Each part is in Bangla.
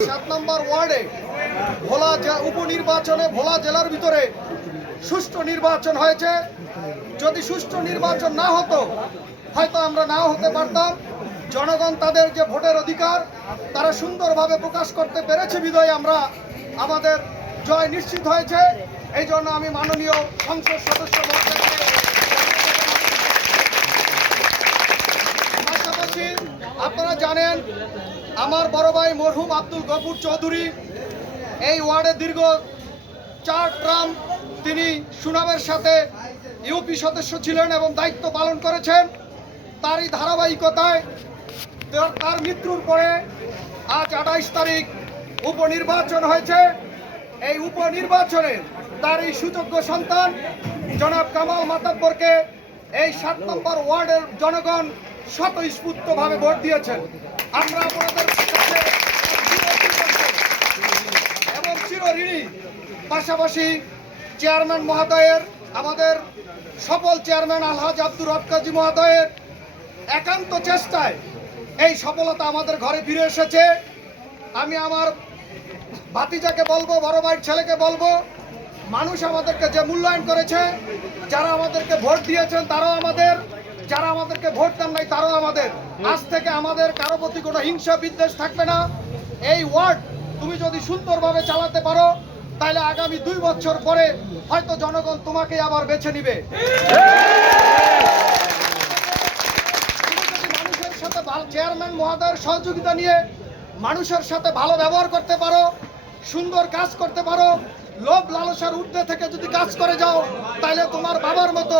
সাত নম্বর ওয়ার্ডে ভোলা উপনির্বাচনে ভোলা জেলার ভিতরে সুষ্ঠু নির্বাচন হয়েছে। যদি সুষ্ঠু নির্বাচন না হতো, হয়তো আমরা নাও হতে পারতাম। জনগণ তাদের যে ভোটের অধিকার, তারা সুন্দরভাবে প্রকাশ করতে পেরেছে বিধায় আমরা আমাদের জয় নিশ্চিত হয়েছে। এই জন্য আমি মাননীয় সংসদ সদস্য আপনারা জানেন আমার বড় ভাই মরহুম আব্দুল গফুর চৌধুরী, এই ওয়ার্ডে দীর্ঘ চার ট্রাম তিনি সুনামের সাথে ইউপি সদস্য ছিলেন এবং দায়িত্ব পালন করেছেন। তারই ধারাবাহিকতায় তার- মৃত্যুর পরে আজ আঠাইশ তারিখ উপনির্বাচন হয়েছে। এই উপনির্বাচনে তার এই সুযোগ্য সন্তান জনাব কামাল মাতাব্বরকে এই সাত নম্বর ওয়ার্ডের জনগণ স্বতঃস্ফূর্তভাবে ভোট দিয়েছেন। আমরা আপনাদের কাছে এবং চিরঋণী। পাশাপাশি চেয়ারম্যান মহোদয়ের, আমাদের সফল চেয়ারম্যান আলহাজ আব্দুর রব কাজী মহোদয়ের একান্ত চেষ্টায় এই সফলতা আমাদের ঘরে ফিরে এসেছে। আমি আমার ভাতিজাকে বলব, বড় ভাইয়ের ছেলেকে বলব, মানুষ আমাদেরকে যে মূল্যায়ন করেছে, যারা আমাদেরকে ভোট দিয়েছেন তারাও আমাদের যারা আমাদেরকে ভোট দেন নাই, তারাও আমাদের। আজ থেকে আমাদের কারও প্রতি কোনো হিংসা, বিদ্বেষ থাকবে না। এই ওয়ার্ড তুমি যদি সুন্দরভাবে চালাতে পারো, তাহলে আগামী দুই বছর পরে হয়তো জনগণ তোমাকে আবার বেছে নিবে। মানুষের সাথে ভালো চেয়ারম্যান, মহোদয়ের সহযোগিতা নিয়ে মানুষের সাথে ভালো ব্যবহার করতে পারো, সুন্দর কাজ করতে পারো, লোভ লালসার ঊর্ধ্বে থেকে যদি কাজ করে যাও, তাহলে তোমার বাবার মতো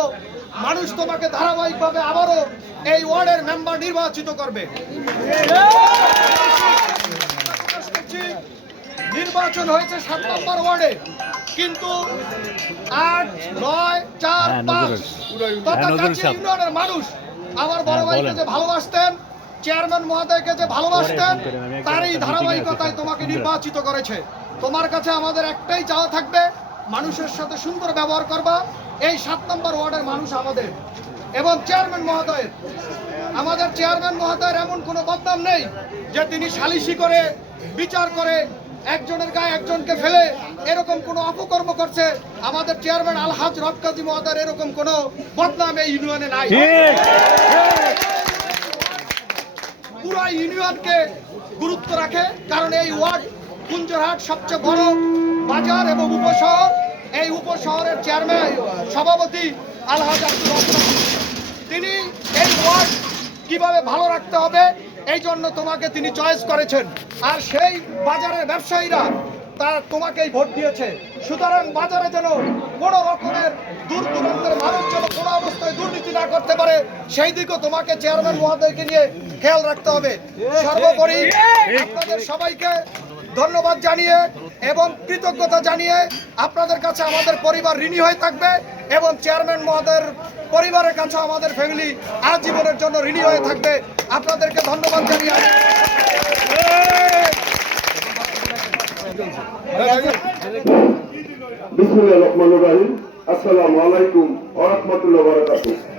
মানুষ তোমাকে ধারাবাহিকভাবে আবারও এই ওয়ার্ডের মেম্বার নির্বাচিত করবে। নির্বাচন হয়েছে সাত নম্বর ওয়ার্ডে কিন্তু আট নয় চার হ্যাঁ, পাঁচ হ্যাঁ। ইউনিয়নের মানুষ আমার বড় হ্যাঁ, ভাইকে যে ভালোবাসতেন চেয়ারম্যান মহোদয়কে যে ভালোবাসতেন পরে ফোন করে, আমি একটা- তার এই ধারাবাহিকতায় তোমাকে নির্বাচিত করেছে। তোমার কাছে আমাদের একটাই চাওয়া থাকবে মানুষের সাথে সুন্দর ব্যবহার করবা এই সাত নম্বর ওয়ার্ডের মানুষ আমাদের। এবং চেয়ারম্যান মহোদয়ের। আমাদের চেয়ারম্যান মহোদয়ের এমন কোনো বদনাম নেই যে তিনি সালিশি করে বিচার করে একজনের গায়ে একজনকে ফেলে এরকম কোনো অপকর্ম করছে। আমাদের চেয়ারম্যান আলহাজ রবকাজী মহোদয়ের এরকম কোনো বদনাম এই ইউনিয়নে নাই। পুরো ইউনিয়নকে গুরুত্ব রাখে কারণ এই ওয়ার্ড কুঞ্জরহাট সবচেয়ে বড় বাজার এবং উপশহর। এই উপশহরের চেয়ারম্যান সভাপতি আলহাজ আব্দুল তিনি এই ওয়ার্ড কীভাবে ভালো রাখতে হবে এই জন্য তোমাকে তিনি চয়েস করেছেন। আর সেই বাজারের ব্যবসায়ীরা তার তোমাকেই ভোট দিয়েছে। সুতরাং বাজারে যেন কোনো রকমের দূর দূরান্তের মানুষ যেন কোনো অবস্থায় দুর্নীতি না করতে পারে সেই দিকেও তোমাকে চেয়ারম্যান মহোদয়কে নিয়ে খেয়াল রাখতে হবে। সর্বোপরি আপনাদের সবাইকে ধন্যবাদ জানিয়ে এবং কৃতজ্ঞতা জানিয়ে আপনাদের কাছে আমাদের পরিবার ঋণী হয়ে থাকবে এবং চেয়ারম্যান মহোদয়ের পরিবারের কাছে আমাদের ফ্যামিলি আজীবনের জন্য ঋণী হয়ে থাকবে। আপনাদেরকে ধন্যবাদ জানিয়ে আসসালামু আলাইকুম ওয়া রাহমাতুল্লাহি ওয়া বারাকাতুহু।